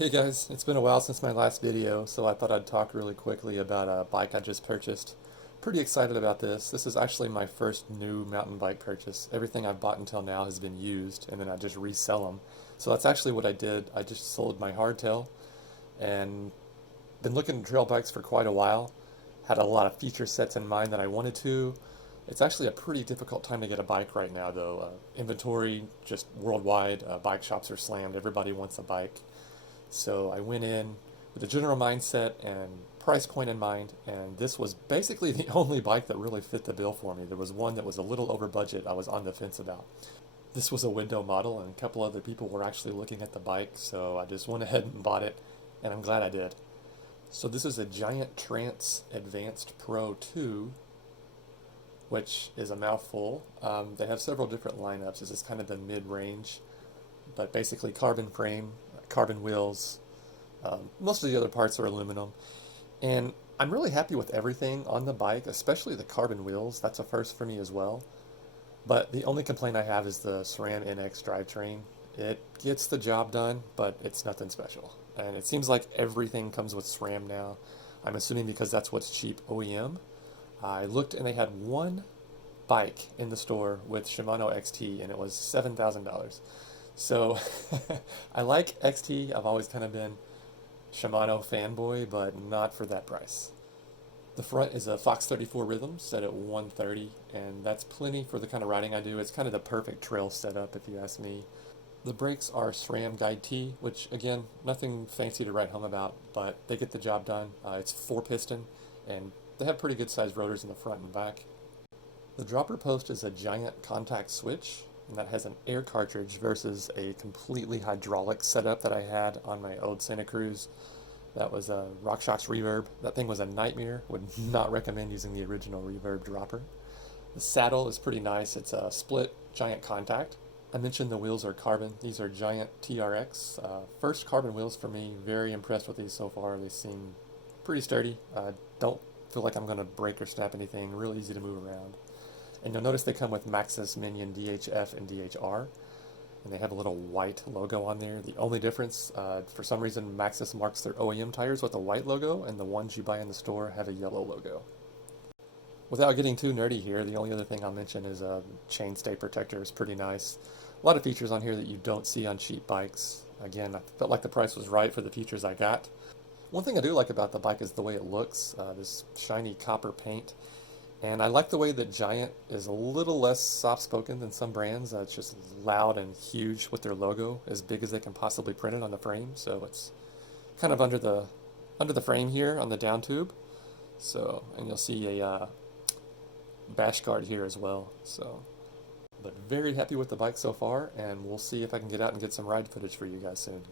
Hey guys, it's been a while since my last video, so I thought I'd talk really quickly about a bike I just purchased. Pretty excited about this. This is actually my first new mountain bike purchase. Everything I've bought until now has been used, and then I just resell them. So that's actually what I did. I just sold my hardtail, and been looking at trail bikes for quite a while. Had a lot of feature sets in mind that I wanted to. It's actually a pretty difficult time to get a bike right now, though. Inventory just worldwide, bike shops are slammed. Everybody wants a bike. So I went in with a general mindset and price point in mind, and this was basically the only bike that really fit the bill for me. There was one that was a little over budget I was on the fence about. This was a window model, and a couple other people were actually looking at the bike, so I just went ahead and bought it, and I'm glad I did. So this is a Giant Trance Advanced Pro 2, which is a mouthful. They have several different lineups. This is kind of the mid-range, but basically carbon frame, carbon wheels. Most of the other parts are aluminum. And I'm really happy with everything on the bike, especially the carbon wheels. That's a first for me as well. But the only complaint I have is the SRAM NX drivetrain. It gets the job done, but it's nothing special. And it seems like everything comes with SRAM now. I'm assuming because that's what's cheap OEM. I looked and they had one bike in the store with Shimano XT, and it was $7,000. So I like XT. I've always kind of been Shimano fanboy, but not for that price. The front is a Fox 34 Rhythm set at 130, and that's plenty for the kind of riding I do. It's kind of the perfect trail setup if you ask me. The brakes are SRAM Guide T, which again, nothing fancy to write home about, but they get the job done. It's 4 piston, and they have pretty good sized rotors in the front and back. The dropper post is a giant contact switch, and that has an air cartridge versus a completely hydraulic setup that I had on my old Santa Cruz. That was a RockShox Reverb. That thing was a nightmare. Would not recommend using the original Reverb dropper. The saddle is pretty nice. It's a split giant contact. I mentioned the wheels are carbon. These are Giant TRX. First carbon wheels for me. Very impressed with these so far. They seem pretty sturdy. Don't feel like I'm going to break or snap anything. Real easy to move around. And you'll notice they come with Maxxis Minion DHF and DHR, and they have a little white logo on there. The only difference, for some reason, Maxxis marks their OEM tires with a white logo, and the ones you buy in the store have a yellow logo. Without getting too nerdy here, the only other thing I'll mention is a chainstay protector is pretty nice. A lot of features on here that you don't see on cheap bikes. Again, I felt like the price was right for the features I got. One thing I do like about the bike is the way it looks, this shiny copper paint. And I like the way that Giant is a little less soft-spoken than some brands. It's just loud and huge with their logo, as big as they can possibly print it on the frame. So it's kind of under the frame here on the down tube. So, and you'll see a bash guard here as well. So, but very happy with the bike so far, and we'll see if I can get out and get some ride footage for you guys soon.